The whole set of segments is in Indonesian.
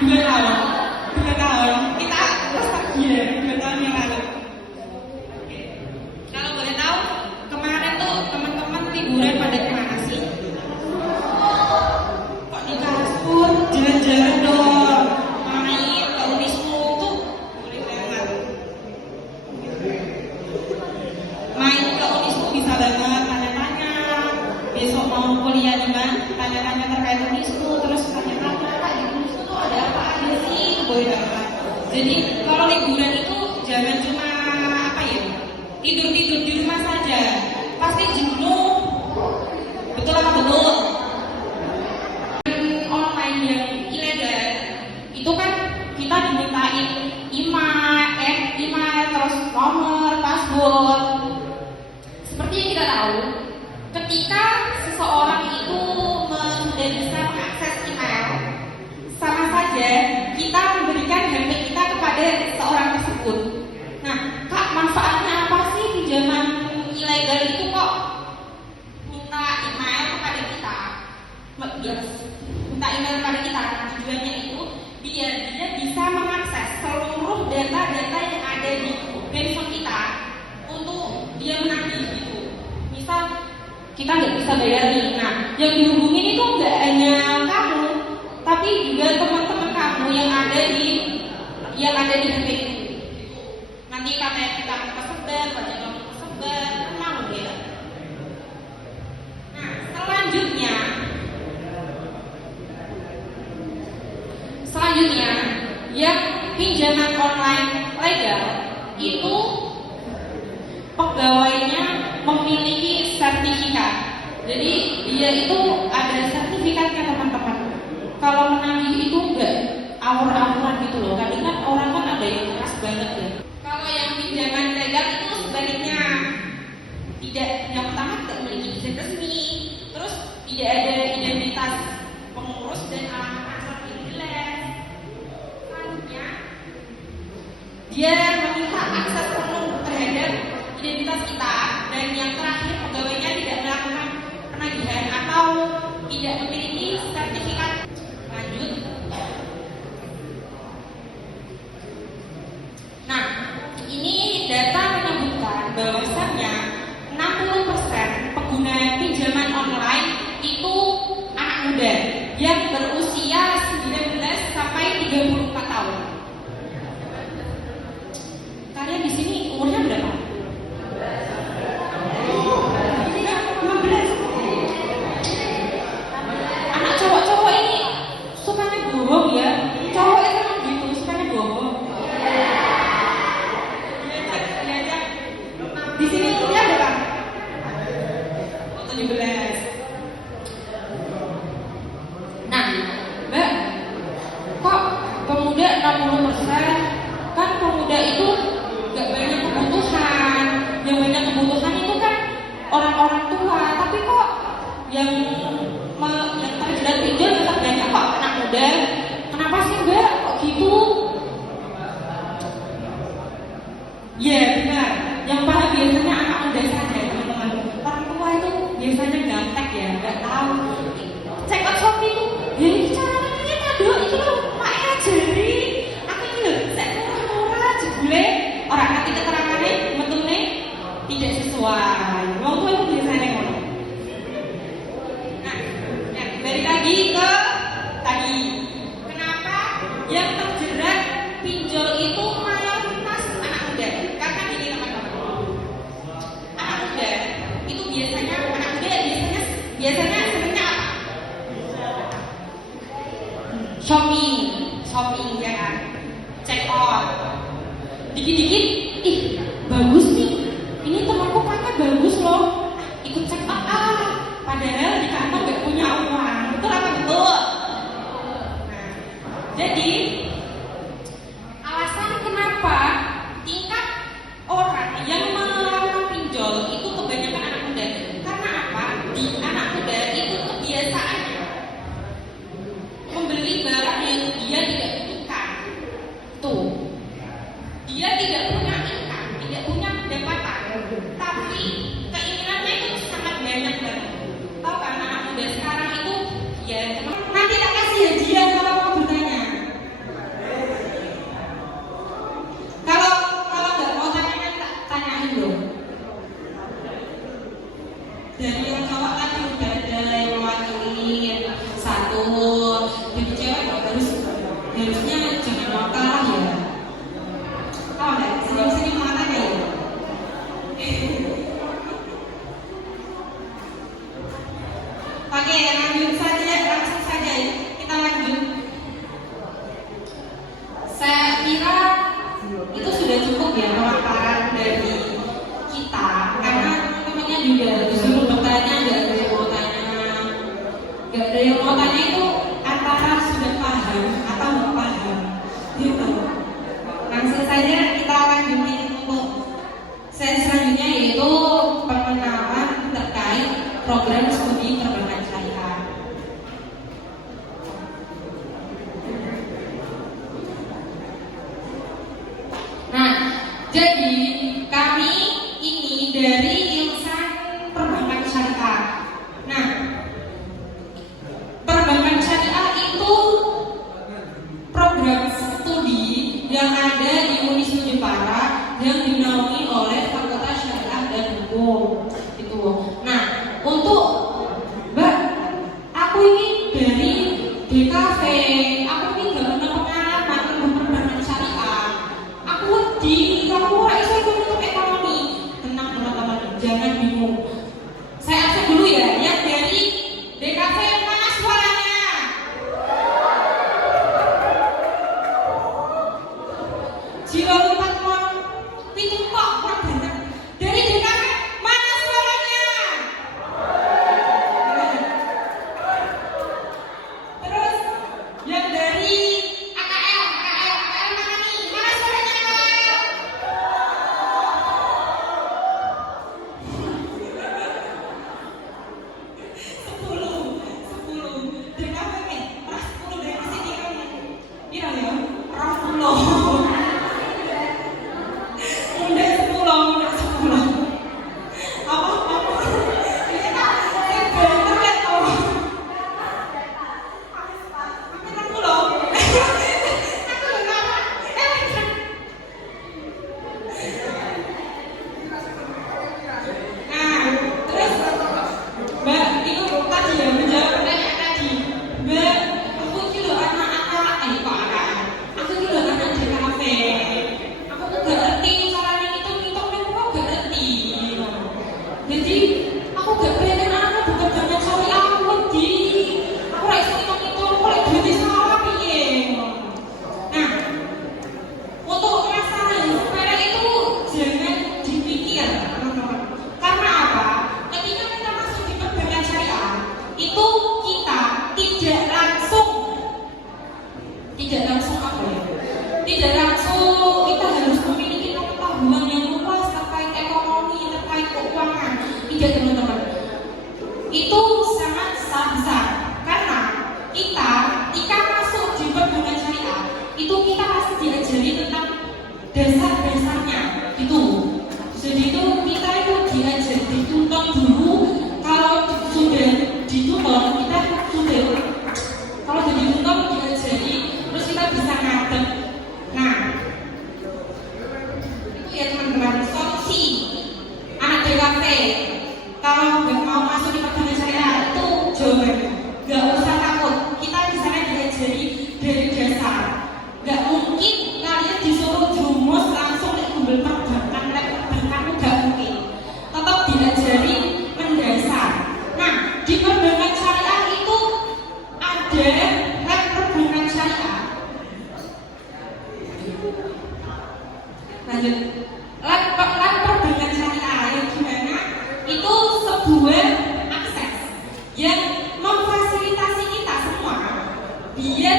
2 tahun kita nostalgia 2 tahun yang lalu. Oke. Kalau boleh tahu kemarin tuh teman-teman liburan pada kemana sih? Kok di kasur jalan-jalan dong, main ke Unismu tuh boleh banget. Main ke Unismu bisa banget, tanya-tanya besok mau kuliah di mana, tanya-tanya terkait Unismu, terus tanya-tanya Pak di Unismu tuh ada apa aja sih, itu boleh banget. Jadi kalau liburan itu jangan cuma apa ya, tidur-tidur di rumah saja, pasti jenuh. Betul apa betul? Online yang ilegal itu kan kita dimintain email, terus nomor, password. Seperti yang kita tahu, ketika seseorang itu sudah bisa mengakses email, sama saja kita memberikan HP kita kepada seorang tersebut. Nah, Kak, manfaatnya apa sih pinjaman ilegal itu kok minta email kepada kita? Minta email kepada kita. Tujuannya itu biar dia bisa mengakses seluruh data-data yang ada di handphone kita untuk dia menagih gitu. Misal kita nggak bisa bayar nih, nah yang dihubungin itu nggak hanya kamu, tapi juga teman-teman kamu yang ada di HP itu. Nanti katanya kita kesebar, wajah kamu kesebar, malu ya. Nah selanjutnya yang pinjaman online legal itu pegawainya memiliki sertifikat. Jadi dia itu ada sertifikatnya teman-teman. Kalau menagih itu enggak awur-awuran gitu loh. Kadang kan orang kan ada yang keras banget ya. Kalau yang pinjaman legal itu sebaliknya, tidak, yang pertama tidak memiliki izin resmi, terus tidak ada identitas pengurus dan alamat kantor yang jelas. Selanjutnya dia meminta akses penuh terhadap identitas kita, dan yang terakhir pegawainya tidak melakukan penagihan atau tidak memiliki sertifikat. Lanjut. Nah, ini data menyebutkan bahwasannya 60% pengguna pinjaman online itu anak muda yang berusia 19 sampai 34 tahun. Kalian di sini umurnya berapa? Anak cowok-cowok ini sukanya bohong ya. Cowok itu memang gitu, sukanya bohong. Diajak. Di sini umurnya berapa? 17. Nah, Mbak, kok pemuda 60%? Kan pemuda itu gak banyak kebutuhan. Yang banyak kebutuhan itu kan orang-orang tua. Tapi kok yang terjerat pinjol tetap banyak kok anak muda. Kenapa sih Mbak kok gitu? Ya benar, yang pada biasanya anak muda saja teman-teman. Orang tua itu biasanya gaptek ya, nggak tahu. Check out Shopee itu, ya ini caranya ini kado, itu loh maknya jadi. Aku ini loh, saya murah-murah jebule. Orang nanti keterangannya metune tidak sesuai. Wong tua itu biasanya ngono. Nah, ya, balik lagi ke tadi. Kenapa yang terjerat pinjol itu mayoritas anak muda? Karena gini teman-teman, anak muda itu biasanya sebenarnya apa? Shopping ya kan? Check out. Dikit-dikit, ih bagus nih, ini temanku pakai bagus loh, ikut check out padahal di kantor gak punya uang. Betul apa betul? Nah, jadi alasan kenapa tingkat orang yang melakukan pinjol itu kebanyakan anak muda, karena apa? Di anak muda itu kebiasaannya membeli barang yang dia tidak butuhkan. Tuh, dia tidak punya income, tidak punya pendapatan, tapi keinginannya itu sangat banyak banget. Tahu kan anak muda sekarang itu, ya nanti tak kasih hadiah kalau mau bertanya. Jadi kami ini dari Insan Perbankan Syariah. Nah, Perbankan Syariah itu program studi yang ada di Unisnu Jepara yang dinaungi oleh Fakultas Syariah dan Hukum. Itu. Nah, untuk Mbak, aku ini dari DKV, aku ini gak pernah pengalaman perbankan syariah. Aku ora iso ikut ekonomi. Tenang teman-teman, jangan bingung. Saya absen dulu ya, yang dari DKV mana suaranya? Jiwa lupa kok, pintu kok banget. Dari DKV mana suaranya? Terus yang dari AKL mana nih? Mana suaranya? 10 DKV ras 10 dari sini kan. Iya ya, ras 10. Udah 10. Apa? Ini tak saya bener kan tau. Hampir 60. Aku enggak. Nah, terus Mbak, itu tadi ya menjawab pertanyaan tadi. Mbak, aku ini loh anak-anak aku ini loh anak DKV. Aku tuh gak ngerti caranya ngitung-ngitung, aku gak ngerti. Jadi aku gak pengen anak bukan banyak syariah aku wedi. Aku gak bisa ngitung-ngitung, aku gak duitnya salah piye. Nah, untuk masalah yang sepele itu jangan dipikir, teman-teman. Karena apa? Ketika kita masuk di perbankan syariah, itu kita tidak langsung apa ya? Tidak langsung kita harus memiliki pengetahuan yang luas terkait ekonomi, terkait keuangan. Tidak, teman-teman. Itu sangat besar karena kita ketika masuk di perbankan syariah itu kita pasti diajari tentang dasar-dasarnya gitu. Jadi itu kita itu diajari dituntun dulu. Kalau sudah dituntun kita sudah, kalau jadi tuntun diajari terus kita bisa ngadep. Nah, itu ya teman-teman, solusi anak DKV kalau nggak mau masuk di perbankan syariah itu jawabannya nggak usah takut. Kita di sana diajari dari dasar. Nggak mungkin kalian disuruh jumus langsung ke Google perbankan, nggak mungkin. Tetap diajari mendasar. Nah, di perbankan syariah itu ada lab perbankan syariah. Lanjut, lab perbankan syariah yang gimana? Itu sebuah akses yang memfasilitasi kita semua biar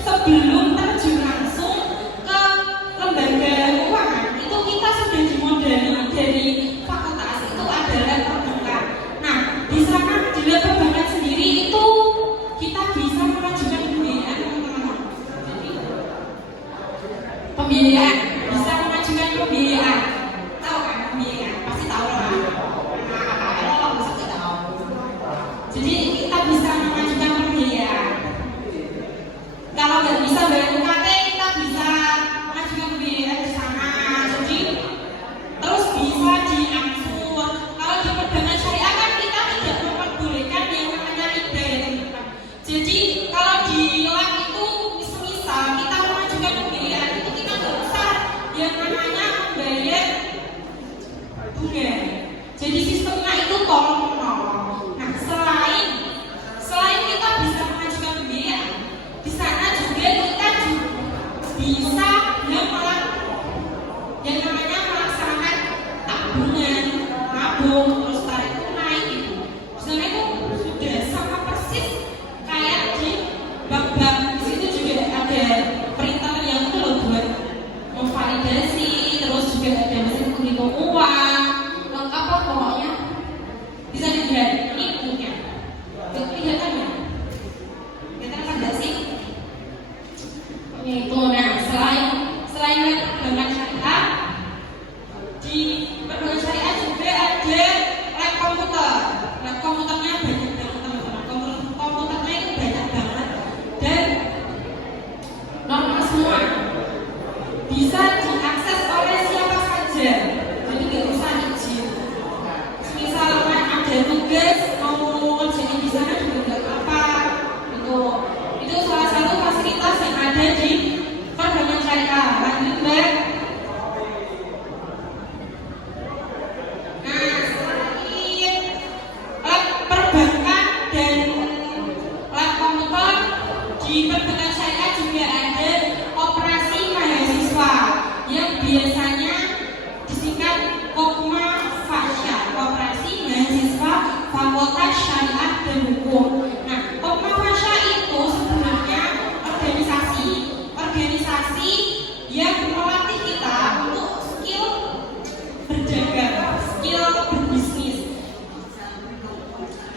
sebelum terjun langsung ke lembaga keuangan itu kita sudah dimodali dari fakultas itu adalah perbankan. Nah, di sana di lab perbankan sendiri itu kita bisa mengajukan pembiayaan, teman-teman. Jadi pembiayaan, bisa mengajukan pembiayaan. Tahu kan pembiayaan? Pasti tahu lah. Nah, kalau pasti tahu. Jadi kita bisa mengajukan pembiayaan. Kalau nggak bisa bayar UKT, kita bisa mengajukan pembiayaan di sana. Jadi terus bisa diangsur. Kalau di perbankan syariah kan kita tidak memperbolehkan yang namanya riba ya teman-teman. Jadi kalau di lab itu misal kita mengajukan pembiayaan itu kita nggak usah yang namanya membayar bunga. Jadi sistemnya itu tolong menolong. Nah, selain kita bisa mengajukan pembiayaan, di sana juga kita bisa yang namanya melaksanakan tabungan, nabung, terus tarik tunai gitu. Sebenarnya itu sudah sama persis kayak di bank-bank. Di situ juga ada printer yang itu loh buat memvalidasi, terus juga ada mesin penghitung uang, lengkap lah pokoknya. Bisa dilihat ini bukunya. Kelihatan ya? Kelihatan kan nggak sih? Itu. Nah, selain perbankan syariah bisa diakses oleh siapa saja, jadi nggak usah izin. Misalnya ada tugas mau ngerjain di sana juga nggak apa-apa. Itu salah satu fasilitas yang ada di perbankan syariah. Lanjut Mbak. Nah, selain lab perbankan dan lab komputer, di perbankan syariah juga ada operasi mahasiswa yang biasanya disingkat Kopma Fasya, operasi mahasiswa Fakultas Syariah dan Hukum. Nah, Kopma Fasya itu sebenarnya organisasi yang melatih kita untuk skill berdagang, skill berbisnis.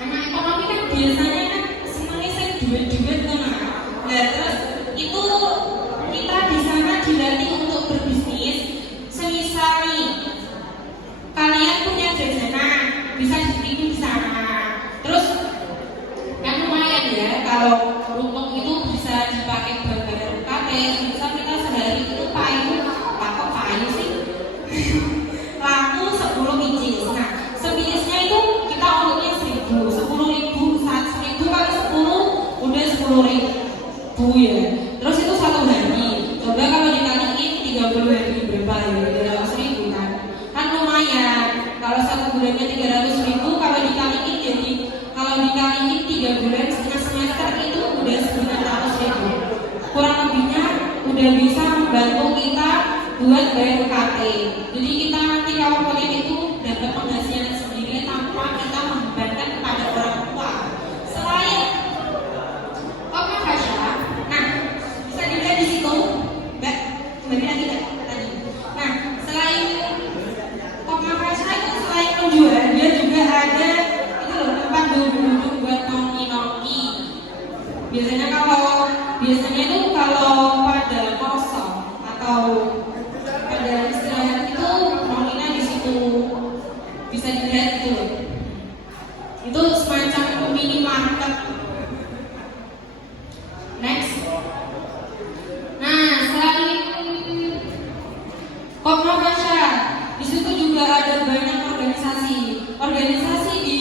Anak ekonomi kan biasanya kan senangnya saya duit-duit kan. Nah, terus itu kita di sana dilatih untuk berbisnis. Semisal nih, kalian punya jajanan, bisa dibikin di sana. Terus kan lumayan ya, kalau untuk itu bisa dipakai buat bayar UKT. Misal kita sehari itu payu, kok payu sih? Laku 10 incis. Nah, sebiasnya itu kita untuknya 1000, 10.000, 1.000 kali 10 udah 10.000 ya. Terus itu satu hari. Coba kalau dikaliin 30 hari berapa ya? 300.000 kan? Kan lumayan. Kalau satu bulannya 300.000, kalau dikaliin 3 bulan setengah semester itu udah 900.000. Kurang lebihnya udah bisa membantu kita buat bayar UKT. Jadi kita nanti kalau kalian itu dapat penghasilan sendiri tanpa kita membebankan kepada orang tua. Selain Kopma Fasya, nah bisa dilihat di situ, Mbak, kembali lagi tadi. Nah, selain Kopma Fasya itu selain menjual, dia juga ada itu loh tempat duduk buat nongki-nongki. Biasanya itu kalau pada kosong atau pada istirahat itu nongkinya di situ, bisa dilihat itu. Itu semacam minimarket. Next. Nah, selain Kopma Fasya, di situ juga ada banyak organisasi. Organisasi di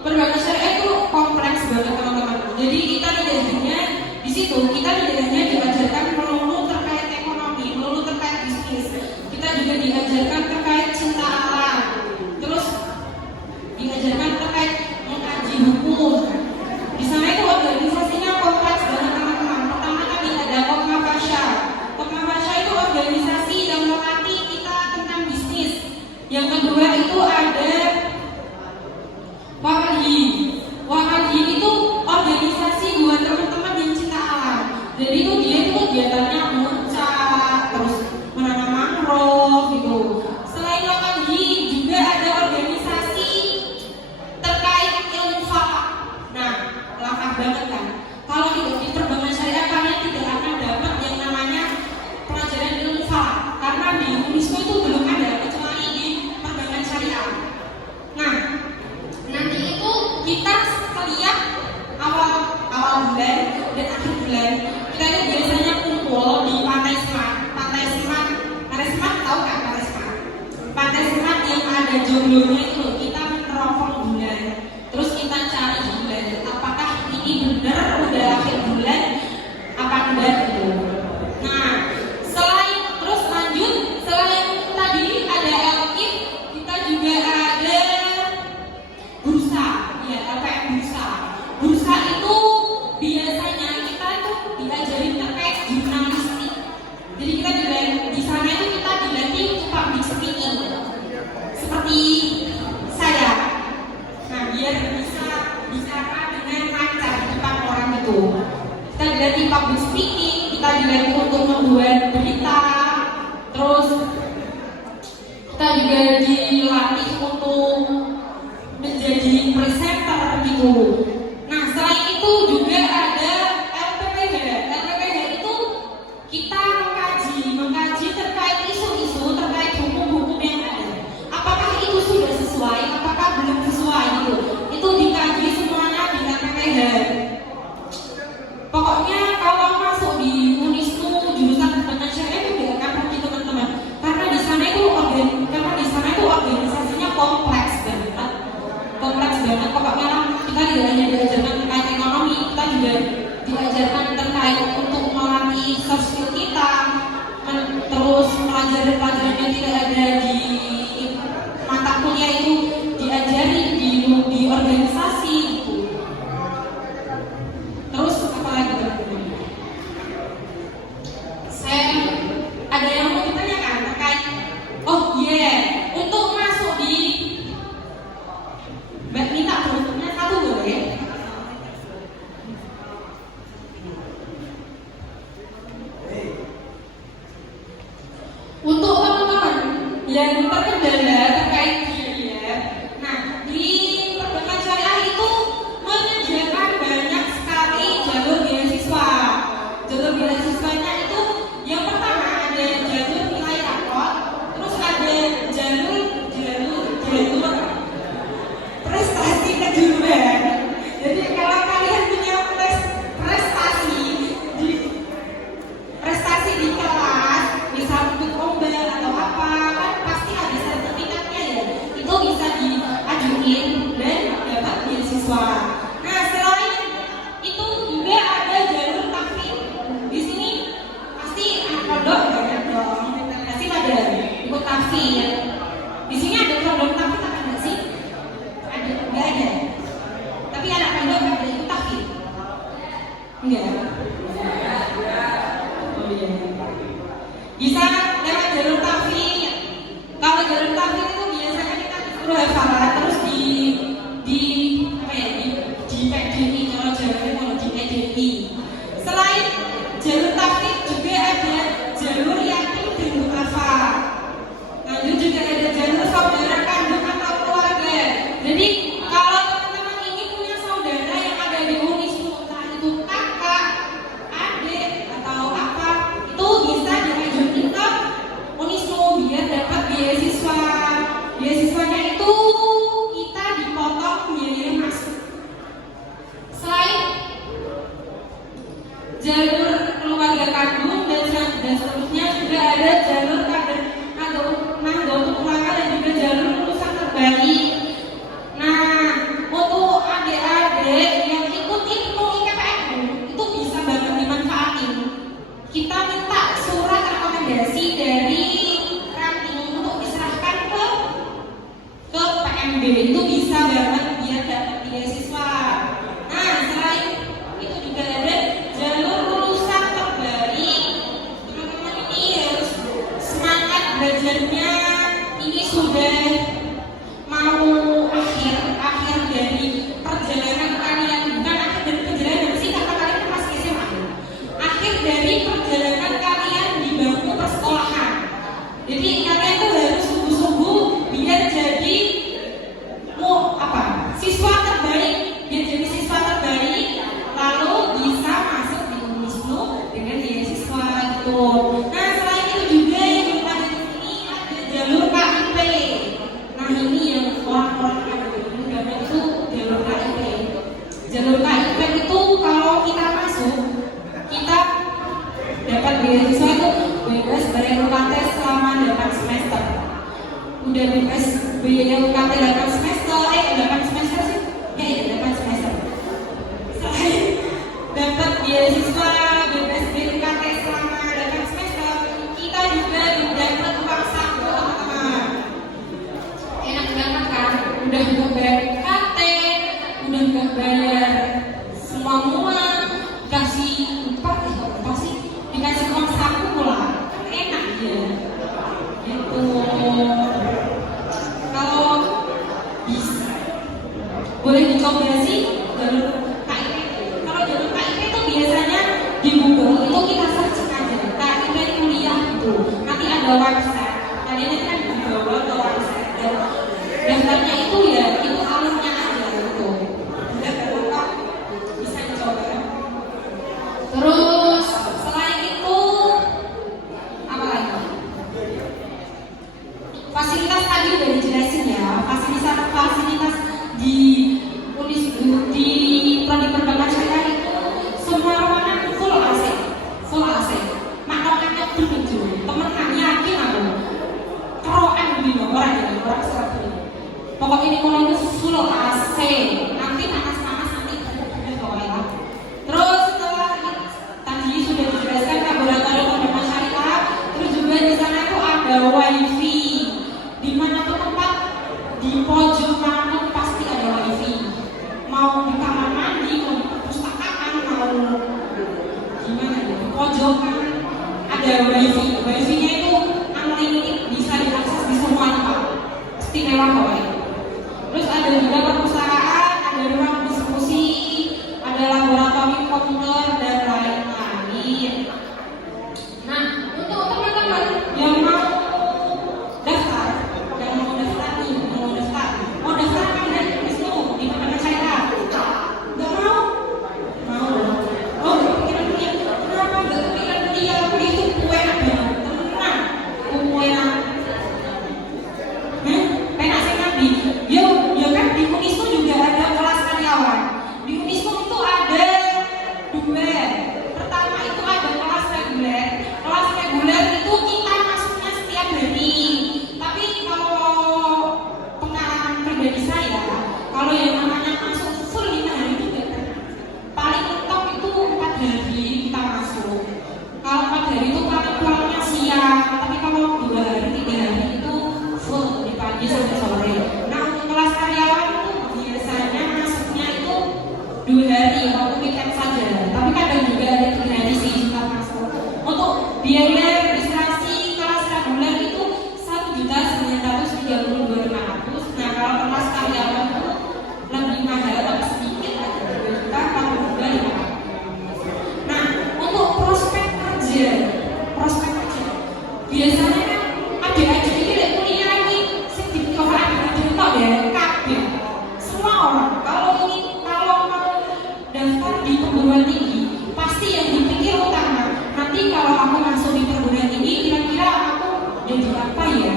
perbankan syariah itu kompleks banget teman-teman. Jadi kita tidak hanya di situ, kita tidak hanya diajarkan melulu terkait ekonomi, melulu terkait bisnis. Kita juga diajarkan terkait cinta alam. Terus diajarkan terkait mengkaji hukum. Di sana itu organisasinya kompleks banget teman-teman. Pertama kali ada Kopma Fasya. Kopma Fasya itu organisasi yang melatih kita tentang bisnis. Yang kedua itu ada Wakadi. Wakadi itu organisasi buat teman-teman yang cinta alam. Jadi itu dia itu kegiatannya muncak, terus menanam mangrove gitu. Selain Wakadi juga ada organisasi terkait ilmu falak. Nah, langkah banget kan. Kalau di perbankan syariah kalian tidak akan dapat yang namanya pelajaran ilmu falak, karena di UNESCO itu belum ada kecuali di perbankan syariah. Nah, nanti itu kita lihat awal bulan dan akhir bulan kita itu biasanya kumpul di Pantai Semat. Pantai Semat tahu kan Pantai Semat? Pantai Semat yang ada jomblonya itu kita meneropong bulan. Terus kita cari bulan, apakah ini benar udah akhir bulan apa enggak gitu. Nah, selain tadi ada LKIP, kita juga ada bursa, ya LPM bursa. Bursa itu biasanya kita itu diajarin terkait jurnalistik. Jadi kita di sana itu kita dilatih public speaking seperti saya. Nah, biar bisa bicara dengan lancar di depan orang itu. Kita dilatih public speaking, kita dilatih untuk membuat berita, terus kita juga dilatih untuk menjadi presenter gitu. Nah, selain itu juga ada LPPH. LPPH itu kita mengkaji terkait isu-isu, terkait hukum-hukum yang ada. Apakah itu sudah sesuai, apakah belum sesuai gitu. Itu dikaji semuanya di LPPH. Pokoknya kalau masuk di UNESCO jurusan perbankan syariah itu tidak akan begitu yang terkendala terkait biaya. Nah, di perbankan syariah itu menyediakan banyak sekali jalur beasiswa. Jalur beasiswanya itu yang pertama ada jalur nilai rapot, terus ada jalur prestasi kejuruan. Jadi kalau kalian punya prestasi di kelas, misal ikut lomba atau apa, kan pasti ada sertifikatnya ya. Itu bisa diajuin dan dapat beasiswa. Nah, selain itu juga ada jalur tahfiz. Di sini pasti anak pondok banyak dong, pasti pada ikut tahfiz. Di sini ada program tahfiz apa enggak sih? Ada, enggak ada. Tapi anak pondok pada ikut tahfiz. Enggak. Bisa lewat jalur tahfiz. Kalau jalur tahfiz itu biasanya kita disuruh hafalan terus di apa ya di PDI kalau di PDI. Selain jalur tahfiz juga ada jalur yatim dan duafa. Lalu juga ada jalur saudara kandung atau keluarga. Jadi kalau teman-teman ini punya saudara yang ada di Unisnu, entah itu kakak, adik atau apa, itu bisa diajukan ke Unisnu biar dapat beasiswa. Beasiswanya itu kita dipotong biaya masuk. Selain jalur keluarga kandung dan seterusnya juga ada jalur kader Nahdlatul Ulama dan juga jalur lulusan terbaik. Nah, untuk adik-adik yang ikut ilmu IKPNU itu bisa banget dimanfaatin. Kita minta surat rekomendasi dari ranting untuk diserahkan ke PMB, itu bisa banget biar dapat beasiswa. Nah, selain itu juga ada jalur lulusan terbaik. Teman-teman ini harus semangat belajarnya. Ini sudah mau akhir dari perjalanan kalian, bukan akhir dari perjalanan sih karena kalian masih SMA. Akhir dari perjalanan kalian di bangku persekolahan. Jadi kalian tuh harus sungguh-sungguh biar jadi siswa terbaik, biar jadi siswa terbaik, lalu bisa masuk di Unisnu dengan beasiswa gitu. Nah, selain itu juga yang kita di sini ada jalur KIP. Nah, ini yang orang-orang ada di Indonesia itu jalur KIP. Jalur KIP itu kalau kita masuk, kita dapat beasiswa itu bebas bayar UKT selama 8 semester. Udah bebas biaya UKT 8 semester, 8 semester sih? Ya, 8 semester. Selain dapat beasiswa bebas biaya UKT selama 8 semester, kita juga dapat uang saku, teman-teman. Enak banget kan? Udah nggak bayar UKT, udah nggak bayar semua, dikasih apa sih? Dikasih uang saku pula. Enak ya. Gitu. Kalau bisa boleh dicoba sih jalur KIP. Kalau jalur KIP itu biasanya di Google itu kita search aja KIP kuliah gitu. Nanti ada website. Kalian itu kan dibawa ke website dan daftarnya itu ya itu alurnya aja gitu. Udah berapa bisa dicoba. Terus selain itu apa lagi? Fasilitas tadi udah dijelasin ya. Fasilitas di Unisnu di prodi perbankan syariah itu semua ruangan full AC. Makanya begitu. Temen yakin aku. Keroan bimo orang serap ini. Pokoknya ini mulai itu full AC. Nanti panas nanti udah bawa. Terus setelah tadi sudah dijelaskan laboratorium perbankan syariah, terus juga di sana itu ada wifi. Di mana tuh tempat di pojok manapun pasti ada wifi. Mau di kamar mandi, mau di perpustakaan, mau gimana ya, di pojokan ada wifi. Wifi-nya itu unlimited, bisa diakses di semua tempat. Istimewa pokoknya. Terus ada juga perpustakaan, ada ruang diskusi, ada laboratorium komputer dan lain-lain. Nah, untuk teman-teman yang mau daftar Biaya registrasi kelas reguler itu 1.932.500. Nah, kalau kelas karyawan itu lebih mahal tapi sedikit aja, 2.042.500. Nah, untuk prospek kerja biasanya kan adik-adik ini dari kuliah ini sedikit kalau adik-adik tahu ya, kabeh semua orang kalau mau daftar di perguruan tinggi pasti yang dipikir utama nanti kalau aku masuk di perguruan tinggi kira-kira aku jadi apa ya,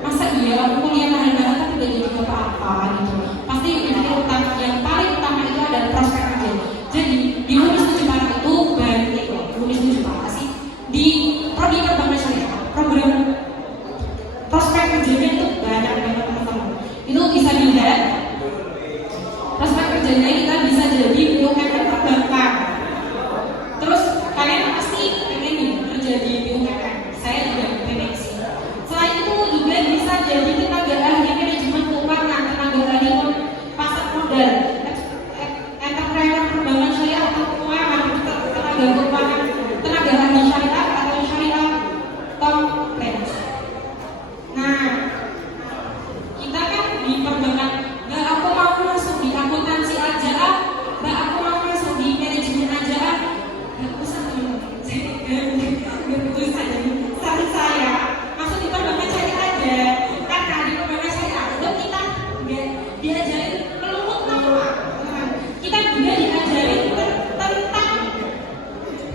masa iya aku kuliah mahal-mahal tapi gak jadi apa-apa gitu. Pasti yang dipikir utama, yang paling utama itu adalah prospek kerja. Jadi di Unis 7 Maret itu banyak Unis 7 Maret sih di prodi perbankan syariah program prospek kerjanya itu banyak banget teman-teman. Itu bisa dilihat prospek kerjanya kita bisa jadi BUMN perbankan. Terus kalian pasti pengen nih kerja di BUMN. Saya juga pengen sih. Selain itu juga bisa jadi tenaga ahli manajemen keuangan, tenaga ahli pasar modal, entrepreneur perbankan syariah atau keuangan, tenaga keuangan, tenaga ahli syariah atau syariah compliance. Nah, kita kan di perbankan, nggak aku mau masuk di akuntansi aja, nggak aku mau masuk di manajemen aja, nggak usah teman-teman. Nggak usah jadi saya masuk di perbankan syariah aja, karena di perbankan syariah itu kita diajarin pelumut nama, kita juga diajarin tentang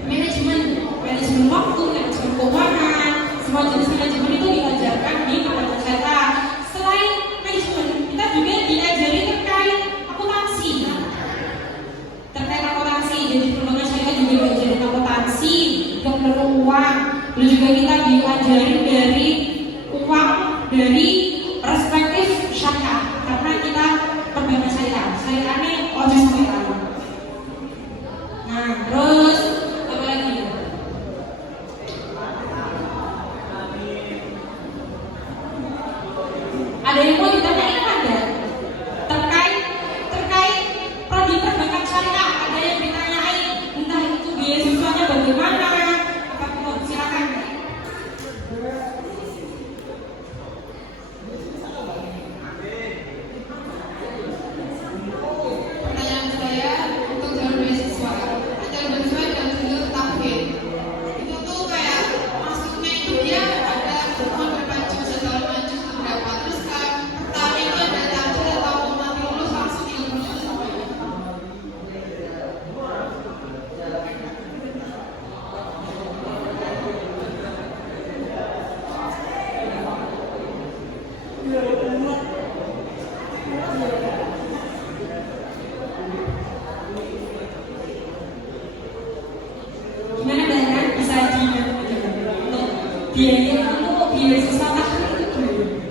manajemen waktu, manajemen keuangan, semua jenis manajemen itu diajarkan di perbankan syariah. Selain manajemen, kita juga diajari terkait akuntansi. Jadi perbankan syariah juga diajarin akuntansi, dokter uang, lalu juga kita diajarin dari uang dari perspektif syariah, karena kita perbankan syariahnya ojo sampai tahu. Nah, terus apa lagi? Ada yang mau ditanyain ada? Terkait prodi perbankan syariah, ada yang ditanyain entah itu beasiswanya bagaimana? Apa mau silakan? Pertanyaan saya untuk jalur beasiswa. Jalur beasiswa dan jalur tahfidz. Itu tuh kayak masuknya itu dia ada beberapa juz atau 5 juz beberapa. Terus pertama itu ada tahfidz atau nanti lulus langsung ilmu itu semuanya. Gimana dengan bisa biaya untuk beasiswa tahfidz itu dulu?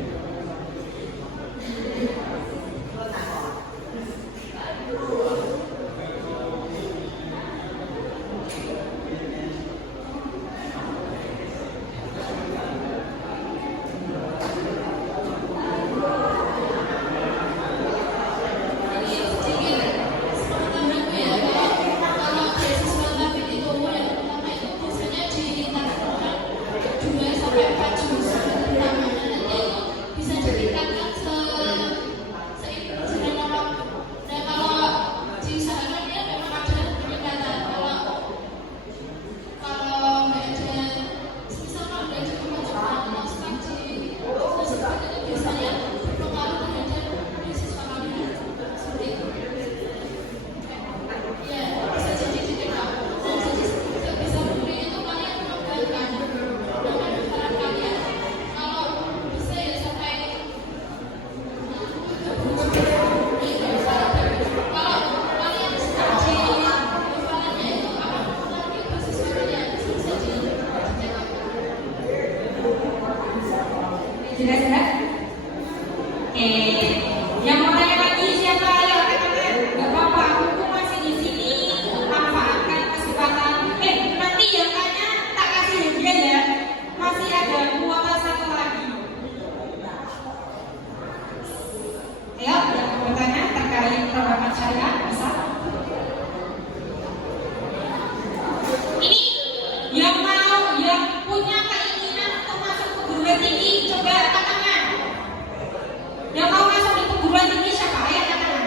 Kalau beasiswa tahfidz itu yang pertama itu biasanya ditargetkan 2 sampai 4 juz. Pertamanya nanti itu bisa ditingkatkan seiring waktu. Dan kalau diusahakan dia memang ada peningkatan. Kalau nggak ada, misalkan nggak ada kemajuan staf di universitas itu biasanya berpengaruh terhadap beasiswa kalian. Seperti itu. Ya, bisa jadi ditengah. Dan jadi sebisa mungkin itu kalian mengembangkan peran kalian. Kalau bisa ya sampai kalau kalian start di hafalannya itu akan mempengaruhi beasiswa kalian. Bisa jadi Jelas-jelas? Yang mau tanya lagi siapa? Ayo rekan-rekan, nggak apa-apa, aku masih di sini. Manfaatkan kesempatan. Nanti yang tanya tak kasih hadiah ya. Masih ada kuota 1 lagi. Ayo, yang mau bertanya terkait perbankan syariah bisa? Ini yang mau yang punya keinginan untuk masuk perguruan tinggi, coba angkat tangan. Yang mau masuk di perguruan tinggi siapa? Ayo angkat tangan.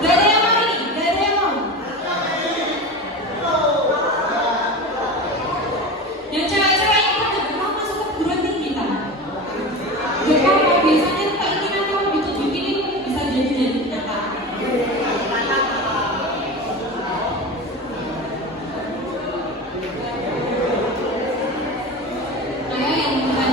Gak ada yang mau ini, gak ada yang mau. Yang cewek-cewek ini kan juga mau masuk ke perguruan tinggi kan? Gak apa-apa, biasanya keinginan kamu ditunjukin ini bisa jadi nyata. Saya yang bukan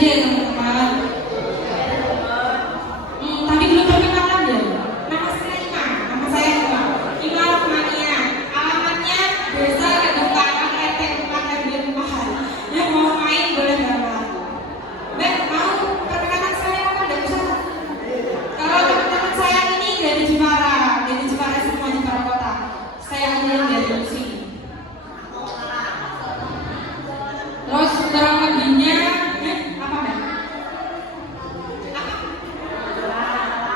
deh teman-teman. Tapi belum perkenalan ya. Nama saya Ima. Nama saya Ima. Ima Rahmania. Alamatnya Desa Kedungkangan RT 4 RW 4. Yang mau main boleh gabung. Mbak, mau perkenalan saya apa? Tidak usah. Kalau teman-teman saya ini dari Jepara semua Jepara Kota. Saya ambil dari sini. Terus kurang lebihnya apa Mbak?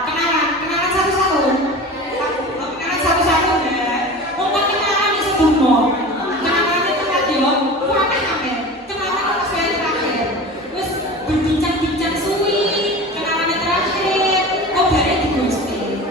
Kenalan satu-satu. Kenalan satu-satu Mbak. Untuk kenalan di sebuah. Kenalan itu tadi loh. Kuatnya sampai. Kenalan itu saya terakhir. Terus berbincang-bincang suwi. Kenalannya terakhir. Oh bareng di ghosting.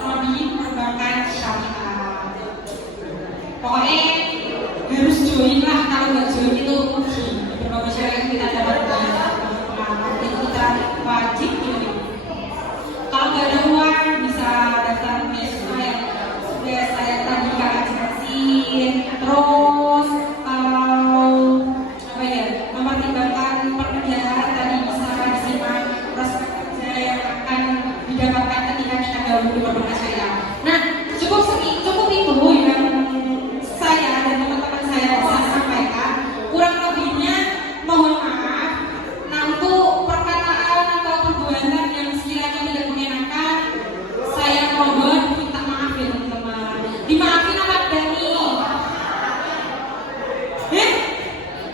prodi perbankan syariah. Pokoknya harus join lah, kalau nggak join itu rugi. Perbankan syariah kita dapat pengalaman itu kita wajib join. Kalau nggak ada uang bisa daftar beasiswa yang sudah saya tadi kakak jelasin. Terus kalau apa ya, mempertimbangkan pekerjaan tadi bisa disimak prospek kerja yang akan didapatkan ketika kita gabung di perbankan syariah. Nah, cukup itu yang saya dan teman-teman saya bisa sampaikan. Kurang lebihnya mohon maaf. Nah, untuk perkataan atau perbuatan yang sekiranya tidak mengenakan, saya mohon minta maaf ya teman-teman. Dimaafin apa Dani?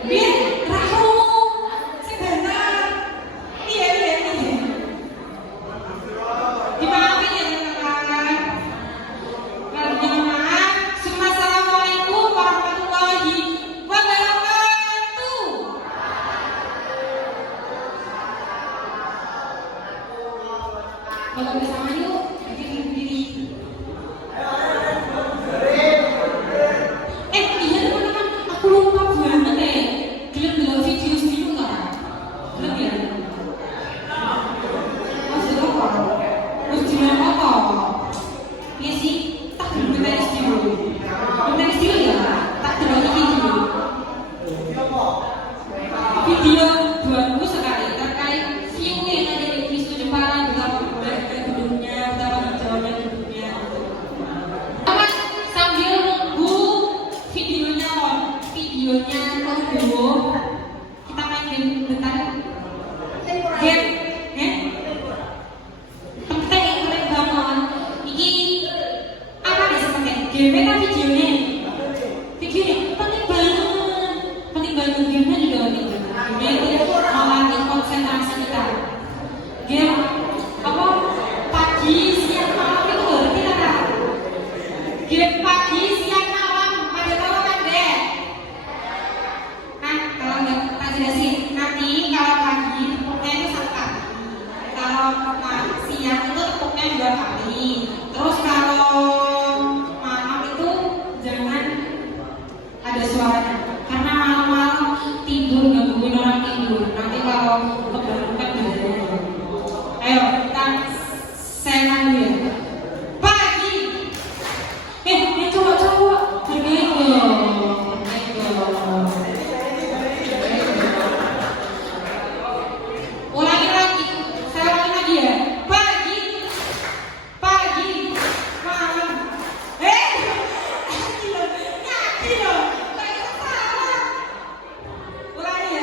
Biar rahu sebentar. Iya. Dimaafin ya teman-teman. Kalau jangan maaf, assalamualaikum warahmatullahi wabarakatuh. Kalau bersama yuk, berdiri. Iya teman-teman, aku lupa banget Belum video sedikit nggak? Belum ya? Maksud apa? Maksudnya apa? Iya sih, tak belum beres dulu ya? Tak terlalu dulu. Video bagus sekali terkait view yang ada di Kristu Jepara, betapa gedungnya, betapa hijaunya gedungnya. Teman sambil nunggu videonya dulu, kita main game bentar. Game, penting banget. Ini apa nih sebenarnya? Game kan videonya penting banget. Gamenya juga penting. Game itu melatih konsentrasi kita. Game apa? Pagi, siang, malam itu berarti apa? Game pagi, siang, malam. Pada tahu kan deh? Nah, kalau nggak tak jelasin, nanti kalau pagi tepuknya itu satu kali. Kalau siang itu tepuknya 2 kali. Terus kalau malam itu jangan ada suaranya, karena malam-malam tidur gangguin orang tidur. Nanti kalau kebanyakan bahaya. Ayo kita senang dulu ya. Pagi. Ini cowok-cowok. Ulangi lagi. Saya ulangi lagi ya. Pagi, malam. Nyaki loh. Kayak salah. Ulangi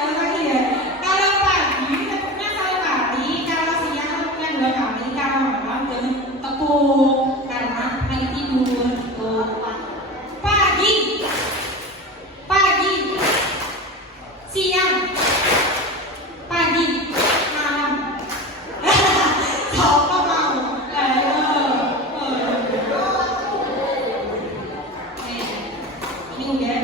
ya. Kalau pagi tepuknya 1 kali, kalau siang tepuknya 2 kali, kalau malam jangan tepuk karena lagi tidur. Tuh. Pagi, siang, pagi, malam. Siapa mau? Ini udah.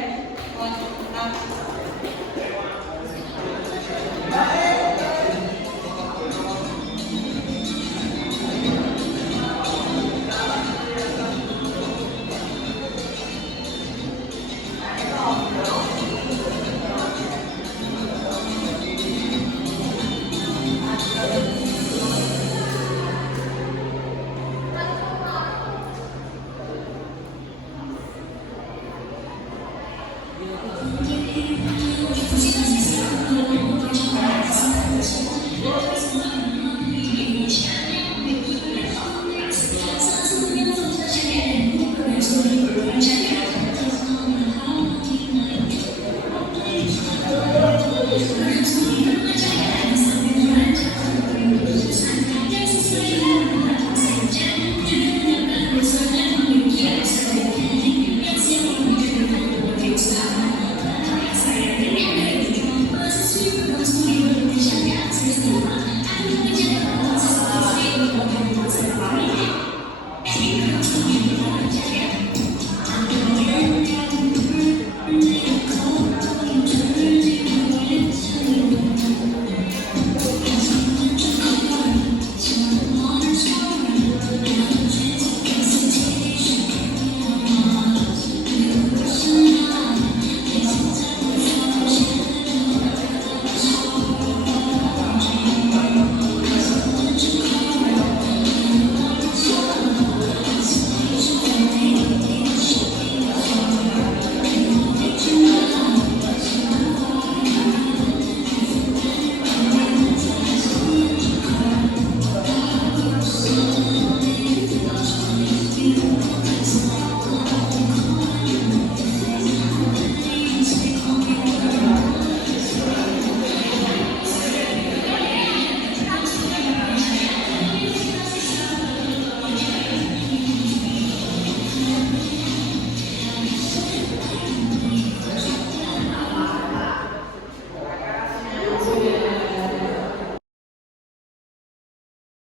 Posisi